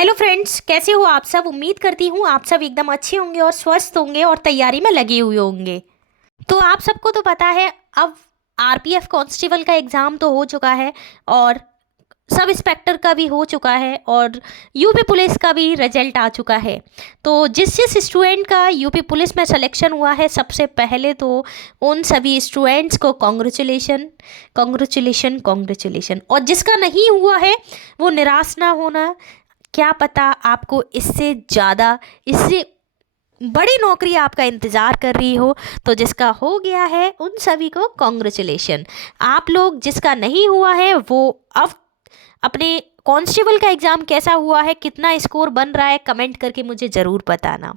Hello friends, कैसे हो आप सब। उम्मीद करती हूँ आप सब एकदम अच्छे होंगे और स्वस्थ होंगे और तैयारी में लगे हुए होंगे। तो आप सबको तो पता है, अब आरपीएफ कांस्टेबल का एग्ज़ाम तो हो चुका है और सब इंस्पेक्टर का भी हो चुका है और यूपी पुलिस का भी रिजल्ट आ चुका है। तो जिस जिस स्टूडेंट का यूपी पुलिस में सिलेक्शन हुआ है, सबसे पहले तो उन सभी स्टूडेंट्स को कॉन्ग्रेचुलेशन, कॉन्ग्रेचुलेशन, कॉन्ग्रेचुलेशन। और जिसका नहीं हुआ है वो निराश ना होना। क्या पता आपको इससे ज़्यादा, इससे बड़ी नौकरी आपका इंतज़ार कर रही हो। तो जिसका हो गया है उन सभी को कॉन्ग्रेचुलेशन। आप लोग जिसका नहीं हुआ है वो अब अपने कांस्टेबल का एग्ज़ाम कैसा हुआ है, कितना स्कोर बन रहा है, कमेंट करके मुझे ज़रूर बताना।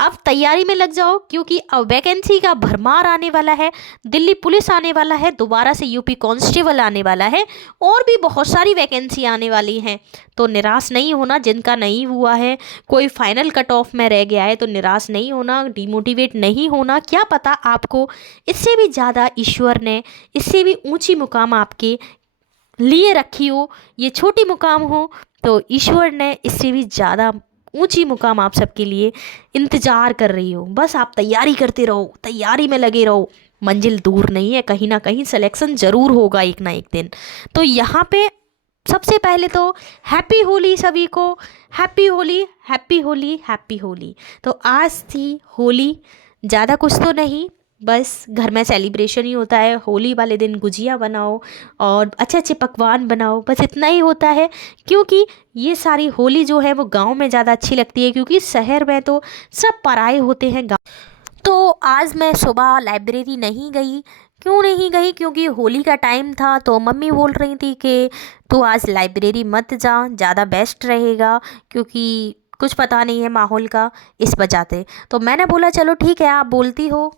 अब तैयारी में लग जाओ क्योंकि अब वैकेंसी का भरमार आने वाला है। दिल्ली पुलिस आने वाला है, दोबारा से यूपी कांस्टेबल आने वाला है और भी बहुत सारी वैकेंसी आने वाली हैं। तो निराश नहीं होना जिनका नहीं हुआ है, कोई फाइनल कट ऑफ में रह गया है तो निराश नहीं होना, डिमोटिवेट नहीं होना। क्या पता आपको इससे भी ज़्यादा ईश्वर ने, इससे भी ऊंची मुकाम आपके लिए रखी हो। ये छोटी मुकाम हो तो ईश्वर ने इससे भी ज़्यादा ऊंची मुकाम आप सबके लिए इंतज़ार कर रही हो। बस आप तैयारी करते रहो, तैयारी में लगे रहो। मंजिल दूर नहीं है, कहीं ना कहीं सिलेक्शन ज़रूर होगा एक ना एक दिन। तो यहाँ पे सबसे पहले तो हैप्पी होली सभी को। Happy Holi, happy Holi, happy Holi. तो आज थी होली, ज़्यादा कुछ तो नहीं, बस घर में सेलिब्रेशन ही होता है। होली वाले दिन गुजिया बनाओ और अच्छे अच्छे पकवान बनाओ, बस इतना ही होता है। क्योंकि ये सारी होली जो है वो गांव में ज़्यादा अच्छी लगती है, क्योंकि शहर में तो सब पराए होते हैं। तो आज मैं सुबह लाइब्रेरी नहीं गई। क्यों नहीं गई? क्योंकि होली का टाइम था तो मम्मी बोल रही थी कि तू आज लाइब्रेरी मत जा, ज़्यादा बेस्ट रहेगा, क्योंकि कुछ पता नहीं है माहौल का, इस वजह से। तो मैंने बोला चलो ठीक है, आप बोलती हो,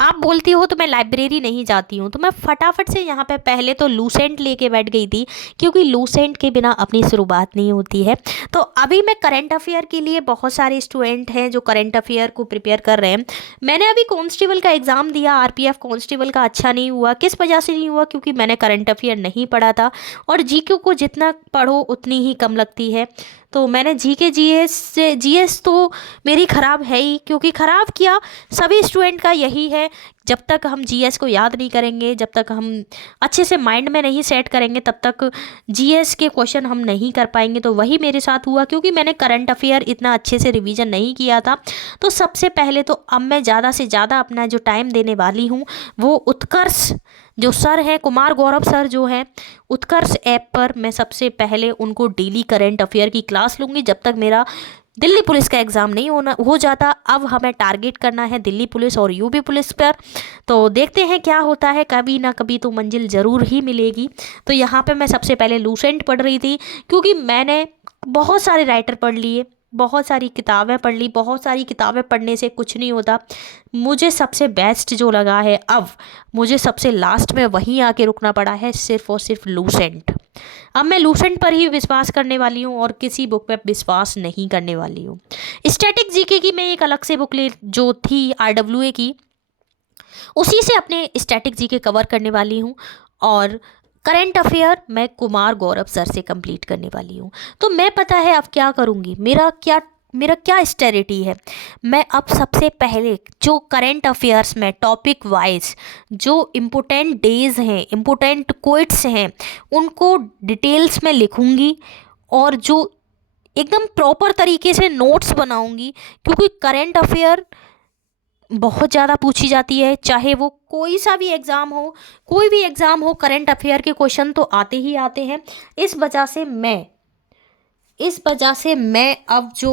आप बोलती हो तो मैं लाइब्रेरी नहीं जाती हूँ। तो मैं फटाफट से यहाँ पे पहले तो लूसेंट लेके बैठ गई थी, क्योंकि लूसेंट के बिना अपनी शुरुआत नहीं होती है। तो अभी मैं करंट अफेयर के लिए, बहुत सारे स्टूडेंट हैं जो करंट अफेयर को प्रिपेयर कर रहे हैं। मैंने अभी कांस्टेबल का एग्ज़ाम दिया, आरपीएफ कांस्टेबल का अच्छा नहीं हुआ। किस वजह से नहीं हुआ? क्योंकि मैंने करंट अफेयर नहीं पढ़ा था और जीके को जितना पढ़ो उतनी ही कम लगती है। तो मैंने जीके जीएस से, जीएस तो मेरी ख़राब है ही, क्योंकि ख़राब किया सभी स्टूडेंट का यही है। जब तक हम जीएस को याद नहीं करेंगे, जब तक हम अच्छे से माइंड में नहीं सेट करेंगे, तब तक जीएस के क्वेश्चन हम नहीं कर पाएंगे। तो वही मेरे साथ हुआ, क्योंकि मैंने करंट अफेयर इतना अच्छे से रिवीजन नहीं किया था। तो सबसे पहले तो अब मैं ज़्यादा से ज़्यादा अपना जो टाइम देने वाली हूँ वो उत्कर्ष जो सर है, कुमार गौरव सर जो हैं, उत्कर्ष ऐप पर मैं सबसे पहले उनको डेली करंट अफेयर की क्लास लूँगी जब तक मेरा दिल्ली पुलिस का एग्ज़ाम नहीं हो जाता। अब हमें टारगेट करना है दिल्ली पुलिस और यूपी पुलिस पर। तो देखते हैं क्या होता है, कभी ना कभी तो मंजिल ज़रूर ही मिलेगी। तो यहाँ पे मैं सबसे पहले लूसेंट पढ़ रही थी, क्योंकि मैंने बहुत सारे राइटर पढ़ लिए, बहुत सारी किताबें पढ़ ली। बहुत सारी किताबें पढ़ने से कुछ नहीं होता। मुझे सबसे बेस्ट जो लगा है, अब मुझे सबसे लास्ट में वहीं आके रुकना पड़ा है, सिर्फ और सिर्फ लूसेंट। अब मैं लूसेंट पर ही विश्वास करने वाली हूँ और किसी बुक पे विश्वास नहीं करने वाली हूँ। स्टैटिक जीके की मैं एक अलग से बुक ले, जो थी आरडब्ल्यूए की, उसी से अपने स्टैटिक जीके कवर करने वाली हूँ। और करंट अफेयर मैं कुमार गौरव सर से कंप्लीट करने वाली हूँ। तो मैं पता है अब क्या करूँगी, मेरा क्या स्ट्रेटजी है। मैं अब सबसे पहले जो करंट अफेयर्स में टॉपिक वाइज जो इम्पोर्टेंट डेज हैं, इम्पोर्टेंट कोट्स हैं, उनको डिटेल्स में लिखूंगी और जो एकदम प्रॉपर तरीके से नोट्स बनाऊंगी। क्योंकि करंट अफेयर बहुत ज़्यादा पूछी जाती है, चाहे वो कोई सा भी एग्ज़ाम हो, कोई भी एग्ज़ाम हो, करंट अफेयर के क्वेश्चन तो आते ही आते हैं। इस वजह से मैं अब जो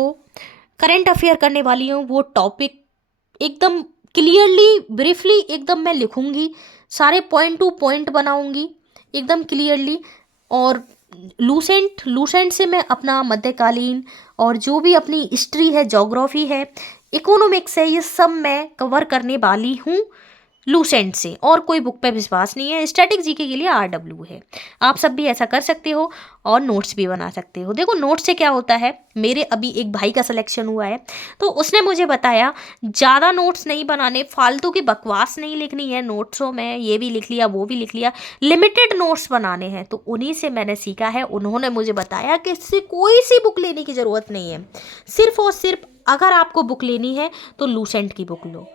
करंट अफेयर करने वाली हूँ वो टॉपिक एकदम क्लियरली, ब्रीफली एकदम मैं लिखूंगी, सारे पॉइंट टू पॉइंट बनाऊंगी एकदम क्लियरली। और लूसेंट से मैं अपना मध्यकालीन और जो भी अपनी हिस्ट्री है, ज्योग्राफी है, इकोनॉमिक्स है, ये सब मैं कवर करने वाली हूँ। लूसेंट से, और कोई बुक पे विश्वास नहीं है। स्टैटिक जीके के लिए RW है। आप सब भी ऐसा कर सकते हो और नोट्स भी बना सकते हो। देखो नोट्स से क्या होता है, मेरे अभी एक भाई का सिलेक्शन हुआ है तो उसने मुझे बताया ज़्यादा नोट्स नहीं बनाने, फालतू की बकवास नहीं लिखनी है नोट्सों में, ये भी लिख लिया वो भी लिख लिया, लिमिटेड नोट्स बनाने हैं। तो उन्हीं से मैंने सीखा है। उन्होंने मुझे बताया कि इससे कोई सी बुक लेने की ज़रूरत नहीं है, सिर्फ और सिर्फ अगर आपको बुक लेनी है तो लूसेंट की बुक लो।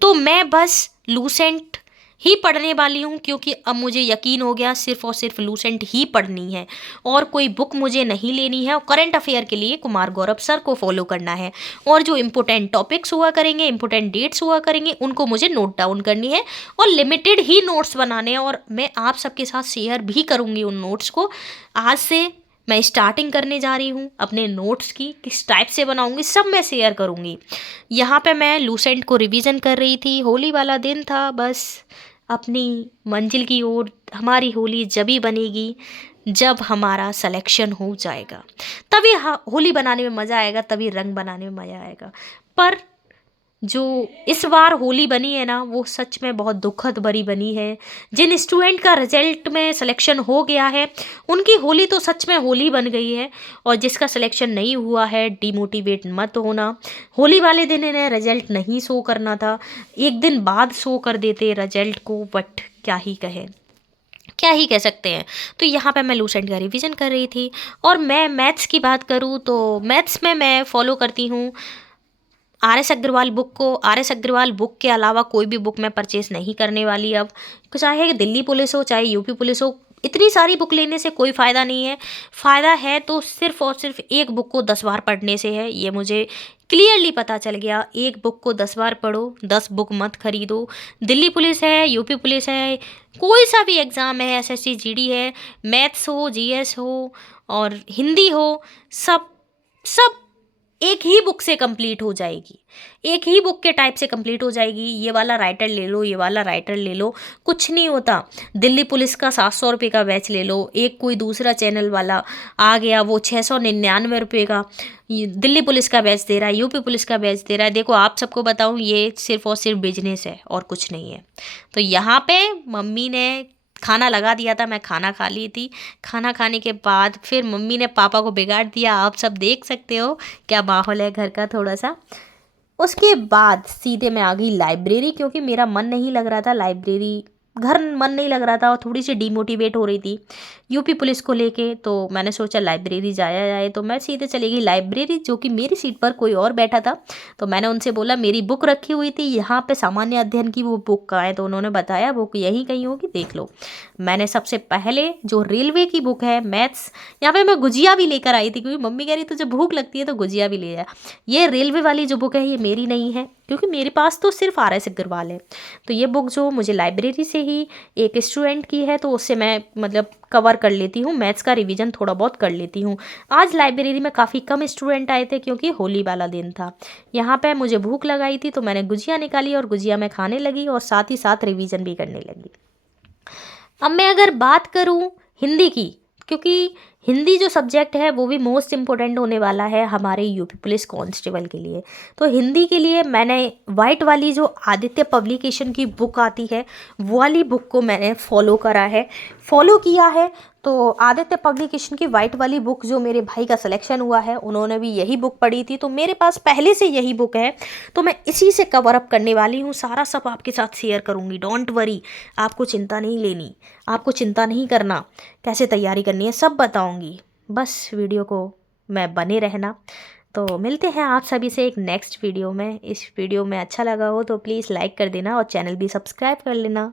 तो मैं बस लूसेंट ही पढ़ने वाली हूँ, क्योंकि अब मुझे यकीन हो गया सिर्फ और सिर्फ लूसेंट ही पढ़नी है और कोई बुक मुझे नहीं लेनी है। और करंट अफेयर के लिए कुमार गौरव सर को फॉलो करना है, और जो इम्पोर्टेंट टॉपिक्स हुआ करेंगे, इम्पोर्टेंट डेट्स हुआ करेंगे, उनको मुझे नोट डाउन करनी है और लिमिटेड ही नोट्स बनाने हैं। और मैं आप सबके साथ शेयर भी करूँगी उन नोट्स को। आज से मैं स्टार्टिंग करने जा रही हूँ अपने नोट्स की, किस टाइप से बनाऊँगी सब मैं शेयर करूँगी। यहाँ पे मैं लूसेंट को रिवीजन कर रही थी, होली वाला दिन था, बस अपनी मंजिल की ओर। हमारी होली जभी बनेगी जब हमारा सिलेक्शन हो जाएगा, तभी होली बनाने में मज़ा आएगा, तभी रंग बनाने में मज़ा आएगा। पर जो इस बार होली बनी है ना, वो सच में बहुत दुखद भरी बनी है। जिन स्टूडेंट का रिजल्ट में सिलेक्शन हो गया है उनकी होली तो सच में होली बन गई है, और जिसका सिलेक्शन नहीं हुआ है डिमोटिवेट मत होना। होली वाले दिन इन्हें रिजल्ट नहीं शो करना था, एक दिन बाद शो कर देते रिजल्ट को, बट क्या ही कहें, क्या ही कह सकते हैं। तो यहाँ पे मैं लूसेंट का रिवीजन कर रही थी। और मैं मैथ्स की बात करूँ तो मैथ्स में मैं फॉलो करती हूँ RS अग्रवाल बुक को। RS अग्रवाल बुक के अलावा कोई भी बुक मैं परचेस नहीं करने वाली अब, चाहे दिल्ली पुलिस हो चाहे यूपी पुलिस हो। इतनी सारी बुक लेने से कोई फ़ायदा नहीं है। फ़ायदा है तो सिर्फ और सिर्फ एक बुक को 10 बार पढ़ने से है, ये मुझे क्लियरली पता चल गया। एक बुक को 10 बार पढ़ो, 10 बुक मत खरीदो। दिल्ली पुलिस है, यूपी पुलिस है, कोई सा भी एग्ज़ाम है, SSC GD है, मैथ्स हो, GS हो और हिंदी हो, सब सब एक ही बुक से कंप्लीट हो जाएगी, एक ही बुक के टाइप से कंप्लीट हो जाएगी। ये वाला राइटर ले लो, ये वाला राइटर ले लो, कुछ नहीं होता। दिल्ली पुलिस का 700 रुपये का बैच ले लो, एक कोई दूसरा चैनल वाला आ गया वो 699 रुपये का दिल्ली पुलिस का बैच दे रहा है, यूपी पुलिस का बैच दे रहा है। देखो आप सबको बताऊँ, ये सिर्फ और सिर्फ बिजनेस है और कुछ नहीं है। तो यहाँ पे मम्मी ने खाना लगा दिया था, मैं खाना खा ली थी। खाना खाने के बाद फिर मम्मी ने पापा को बिगाड़ दिया, आप सब देख सकते हो क्या माहौल है घर का थोड़ा सा। उसके बाद सीधे मैं आ गई लाइब्रेरी, क्योंकि मेरा मन नहीं लग रहा था लाइब्रेरी, घर मन नहीं लग रहा था और थोड़ी सी डिमोटिवेट हो रही थी यूपी पुलिस को लेके। तो मैंने सोचा लाइब्रेरी जाया जाए, तो मैं सीधे चली गई लाइब्रेरी, जो कि मेरी सीट पर कोई और बैठा था। तो मैंने उनसे बोला मेरी बुक रखी हुई थी यहाँ पे, सामान्य अध्ययन की वो बुक कहाँ है। तो उन्होंने बताया बुक यहीं कहीं होगी, देख लो। मैंने सबसे पहले जो रेलवे की बुक है मैथ्स, यहाँ पे मैं गुजिया भी लेकर आई थी, क्योंकि मम्मी कह रही तुझे भूख लगती है तो गुजिया भी ले जा। ये रेलवे वाली जो बुक है ये मेरी नहीं है, क्योंकि मेरे पास तो सिर्फ RS अग्रवाल है। तो ये बुक जो मुझे लाइब्रेरी से ही एक स्टूडेंट की है, तो उससे मैं मतलब कवर कर लेती हूँ, मैथ्स का रिवीजन थोड़ा बहुत कर लेती हूँ। आज लाइब्रेरी में काफ़ी कम स्टूडेंट आए थे क्योंकि होली वाला दिन था। यहाँ पे मुझे भूख लगाई थी तो मैंने गुजिया निकाली और गुजिया में खाने लगी और साथ ही साथ रिवीजन भी करने लगी। अब मैं अगर बात करूँ हिंदी की, क्योंकि हिंदी जो सब्जेक्ट है वो भी मोस्ट इम्पोर्टेंट होने वाला है हमारे यूपी पुलिस कांस्टेबल के लिए। तो हिंदी के लिए मैंने वाइट वाली जो आदित्य पब्लिकेशन की बुक आती है वो वाली बुक को मैंने फॉलो किया है। तो आदित्य पब्लिकेशन की वाइट वाली बुक, जो मेरे भाई का सिलेक्शन हुआ है उन्होंने भी यही बुक पढ़ी थी, तो मेरे पास पहले से यही बुक है, तो मैं इसी से कवर अप करने वाली हूँ। सारा सब आपके साथ शेयर करूँगी, डोंट वरी, आपको चिंता नहीं लेनी, आपको चिंता नहीं करना, कैसे तैयारी करनी है सब बताऊँगी। बस वीडियो को मैं बने रहना। तो मिलते हैं आप सभी से एक नेक्स्ट वीडियो में। इस वीडियो में अच्छा लगा हो तो प्लीज़ लाइक कर देना और चैनल भी सब्सक्राइब कर लेना।